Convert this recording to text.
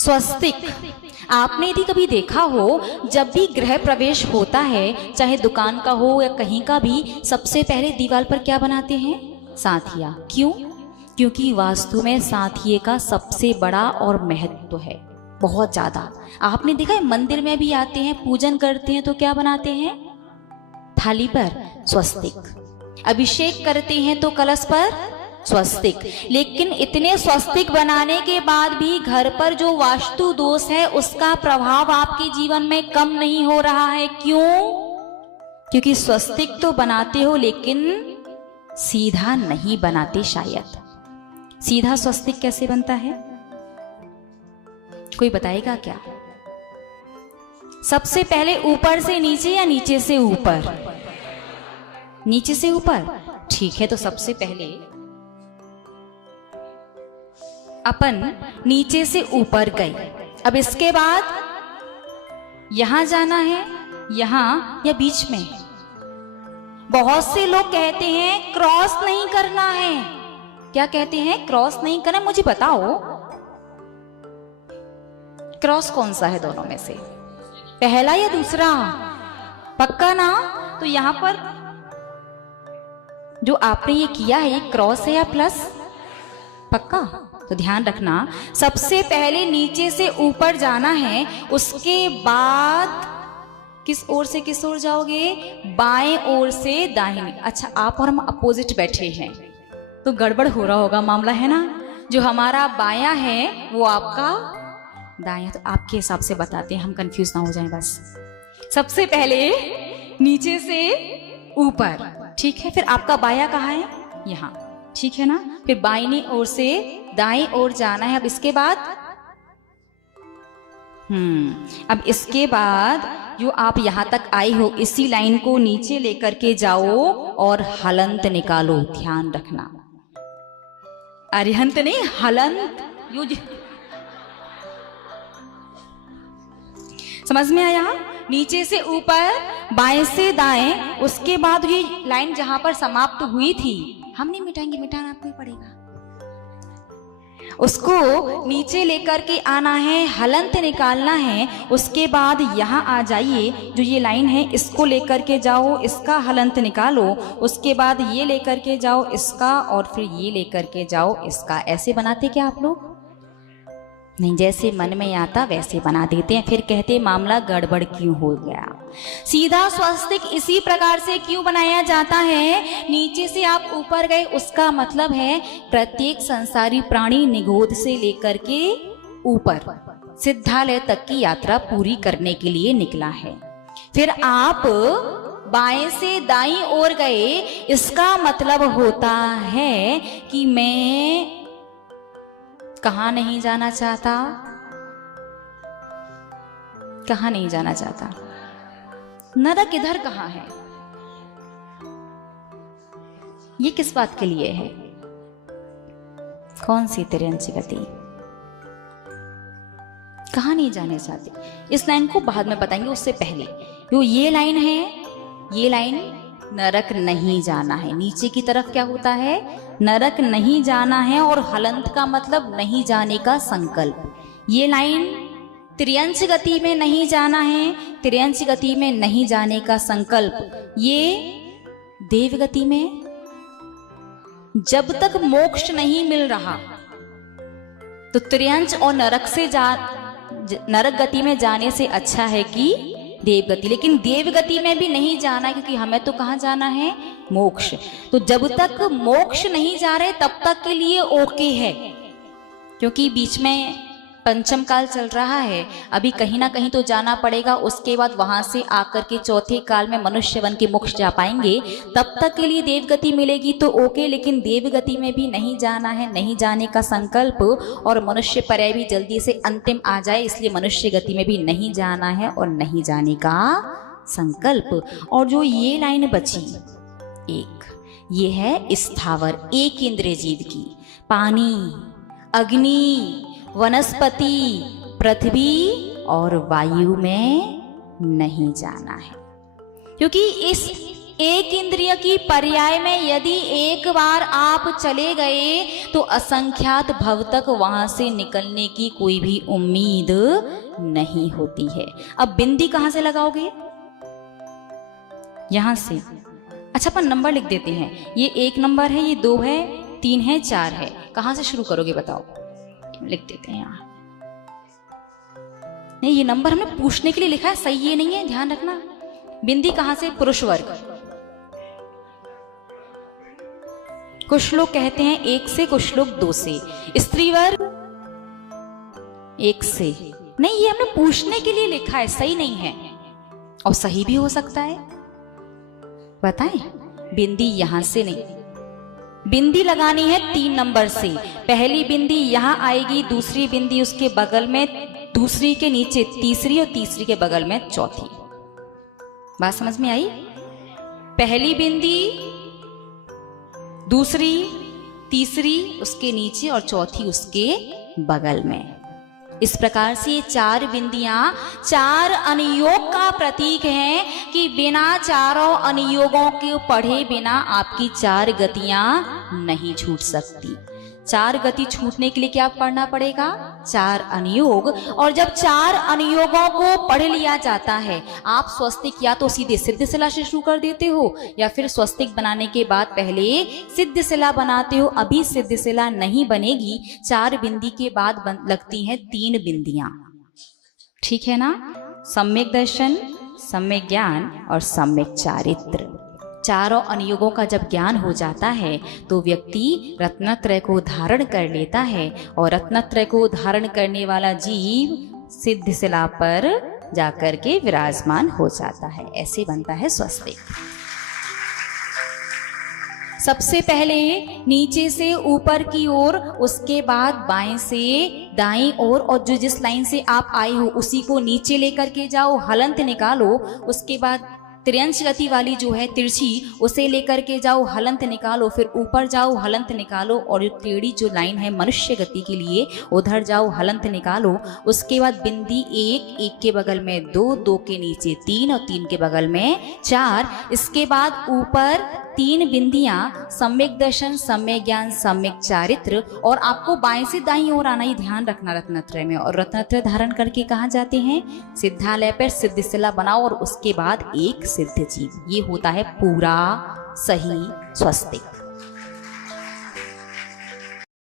स्वस्तिक आपने यदि कभी देखा हो, जब भी गृह प्रवेश होता है, चाहे दुकान का हो या कहीं का भी, सबसे पहले दीवार पर क्या बनाते हैं? साथिया। क्यों? क्योंकि वास्तु में साथिये का सबसे बड़ा और महत्व है, बहुत ज्यादा। आपने देखा है मंदिर में भी आते हैं, पूजन करते हैं तो क्या बनाते हैं? थाली पर स्वस्तिक। अभिषेक करते हैं तो कलश पर स्वस्तिक। लेकिन इतने स्वस्तिक बनाने के बाद भी घर पर जो वास्तु दोष है उसका प्रभाव आपके जीवन में कम नहीं हो रहा है। क्यों? क्योंकि स्वस्तिक तो बनाते हो लेकिन सीधा नहीं बनाते। शायद सीधा स्वस्तिक कैसे बनता है, कोई बताएगा क्या? सबसे पहले ऊपर से नीचे या नीचे से ऊपर? नीचे से ऊपर। ठीक है, तो सबसे पहले अपन नीचे से ऊपर गए। अब इसके बाद यहां जाना है, यहां या बीच में? बहुत से लोग कहते हैं क्रॉस नहीं करना है। क्या कहते हैं? क्रॉस नहीं करना। मुझे बताओ क्रॉस कौन सा है दोनों में से, पहला या दूसरा? पक्का ना? तो यहां पर जो आपने ये किया है, ये क्रॉस है या प्लस? पक्का? तो ध्यान रखना, सबसे पहले नीचे से ऊपर जाना है, उसके बाद किस ओर से किस ओर जाओगे? बाएं ओर से दाहिनी। अच्छा, आप और हम अपोजिट बैठे हैं तो गड़बड़ हो रहा होगा मामला, है ना? जो हमारा बायां है वो आपका दायां। तो आपके हिसाब से बताते हैं, हम कंफ्यूज ना हो जाएं बस। सबसे पहले नीचे से ऊपर, ठीक है? फिर आपका बायां कहाँ है? यहाँ, ठीक है ना? फिर बाईं ओर से दाईं ओर जाना है। अब इसके बाद अब इसके बाद जो आप यहां तक आई हो, इसी लाइन को नीचे लेकर के जाओ और हलंत निकालो। ध्यान रखना, अरिहंत नहीं, हलंत। समझ में आया? नीचे से ऊपर, बाएं से दाएं, उसके बाद ये लाइन जहां पर समाप्त हुई थी, हम नहीं मिटाएंगे, मिटाना आपको ही पड़ेगा। उसको नीचे लेकर के आना है, हलंत निकालना है। उसके बाद यहाँ आ जाइए, जो ये लाइन है इसको लेकर के जाओ, इसका हलंत निकालो। उसके बाद ये लेकर के जाओ इसका, और फिर ये लेकर के जाओ इसका। ऐसे बनाते क्या आप लोग? नहीं, जैसे मन में आता वैसे बना देते हैं, फिर कहते मामला गड़बड़ क्यों हो गया। सीधा स्वस्तिक इसी प्रकार से क्यों बनाया जाता है? नीचे से आप ऊपर गए, उसका मतलब है प्रत्येक संसारी प्राणी निगोद से लेकर के ऊपर सिद्धालय तक की यात्रा पूरी करने के लिए निकला है। फिर आप बाएं से दाईं ओर गए, इसका मतलब होता है कि मैं कहाँ नहीं जाना चाहता? कहाँ नहीं जाना चाहता? नरक इधर कहाँ है? ये किस बात के लिए है? कौन सी तिर्यंची गति? कहाँ नहीं जाने चाहते? इस लाइन को बाद में बताएंगे, उससे पहले जो ये लाइन है, ये लाइन नरक नहीं जाना है। नीचे की तरफ क्या होता है? नरक नहीं जाना है, और हलंत का मतलब नहीं जाने का संकल्प। ये लाइन तिर्यंच गति में नहीं जाना है, तिर्यंच गति में नहीं जाने का संकल्प। ये देव गति में जब तक मोक्ष नहीं मिल रहा तो तिर्यंच और नरक गति में जाने से अच्छा है कि देव गति। लेकिन देव गति में भी नहीं जाना, क्योंकि हमें तो कहाँ जाना है? मोक्ष। तो जब तक मोक्ष नहीं जा रहे तब तक के लिए ओके है, क्योंकि बीच में पंचम काल चल रहा है, अभी कहीं ना कहीं तो जाना पड़ेगा। उसके बाद वहां से आकर के चौथे काल में मनुष्य बन के मोक्ष जा पाएंगे, तब तक के लिए देव गति मिलेगी तो ओके। लेकिन देव गति में भी नहीं जाना है, नहीं जाने का संकल्प, और मनुष्य पर्याय भी जल्दी से अंतिम आ जाए, इसलिए मनुष्य गति में भी नहीं जाना है और नहीं जाने का संकल्प। और जो ये लाइन बची एक, ये है स्थावर, एक इंद्रिय जीव की। पानी, अग्नि, वनस्पति, पृथ्वी और वायु में नहीं जाना है, क्योंकि इस एक इंद्रिय की पर्याय में यदि एक बार आप चले गए तो असंख्यात भव तक वहां से निकलने की कोई भी उम्मीद नहीं होती है। अब बिंदी कहां से लगाओगे? यहां से। अच्छा, अपन नंबर लिख देते हैं। ये 1 नंबर है, ये 2 है, 3 है, 4 है। कहां से शुरू करोगे बताओ? लिख देते हैं यहां। नहीं, ये नंबर हमने पूछने के लिए लिखा है, सही ये नहीं है, ध्यान रखना। बिंदी कहां से? पुरुष वर्ग। कुछ लोग कहते हैं 1 से, कुछ लोग 2 से। स्त्री वर्ग 1 से। नहीं, ये हमने पूछने के लिए लिखा है, सही नहीं है। और सही भी हो सकता है, बताएं? बिंदी यहां से नहीं, बिंदी लगानी है 3 नंबर से। पहली बिंदी यहां आएगी, दूसरी बिंदी उसके बगल में, दूसरी के नीचे तीसरी, और तीसरी के बगल में चौथी। बात समझ में आई? पहली बिंदी, दूसरी, तीसरी उसके नीचे और चौथी उसके बगल में। इस प्रकार से ये 4 बिंदियां 4 अनुयोग का प्रतीक हैं कि बिना चारों अनुयोगों के पढ़े बिना आपकी 4 गतियां नहीं छूट सकती। 4 गति छूटने के लिए क्या पढ़ना पड़ेगा? 4 अनुयोग। और जब 4 अनुयोगों को पढ़ लिया जाता है, आप स्वस्तिक या तो सीधे सिद्ध शिला से शुरू कर देते हो, या फिर स्वस्तिक बनाने के बाद पहले सिद्ध शिला बनाते हो। अभी सिद्ध शिला नहीं बनेगी, 4 बिंदी के बाद लगती हैं 3 बिंदियां। ठीक है ना? सम्यक दर्शन, सम्यक ज्ञान और सम्यक चारित्र। चारों अनुयोगों का जब ज्ञान हो जाता है तो व्यक्ति रत्नत्रय को धारण कर लेता है, और रत्नत्रय को धारण करने वाला जीव सिद्ध शिला पर जाकर के विराजमान हो जाता है। ऐसे बनता है स्वस्तिक। सबसे पहले नीचे से ऊपर की ओर, उसके बाद बाएं से दाईं ओर, और जो जिस लाइन से आप आए हो उसी को नीचे लेकर के जाओ, हलंत निकालो। उसके बाद त्रियंश गति वाली जो है तिरछी, उसे लेकर के जाओ, हलंत निकालो। फिर ऊपर जाओ, हलंत निकालो, और टेढ़ी जो लाइन है मनुष्य गति के लिए, उधर जाओ, हलंत निकालो। उसके बाद बिंदी 1, 1 के बगल में 2, 2 के नीचे 3 और 3 के बगल में 4। इसके बाद ऊपर 3 बिंदियां, सम्यक दर्शन, सम्यक ज्ञान, सम्यक चारित्र। और आपको बाएं से दाईं ओर आना ही ध्यान रखना रत्नत्रय में। और रत्नत्रय धारण करके कहाँ जाते हैं? सिद्धालय पर सिद्ध शिला बनाओ, और उसके बाद एक सिद्ध जीव। ये होता है पूरा सही स्वस्तिक।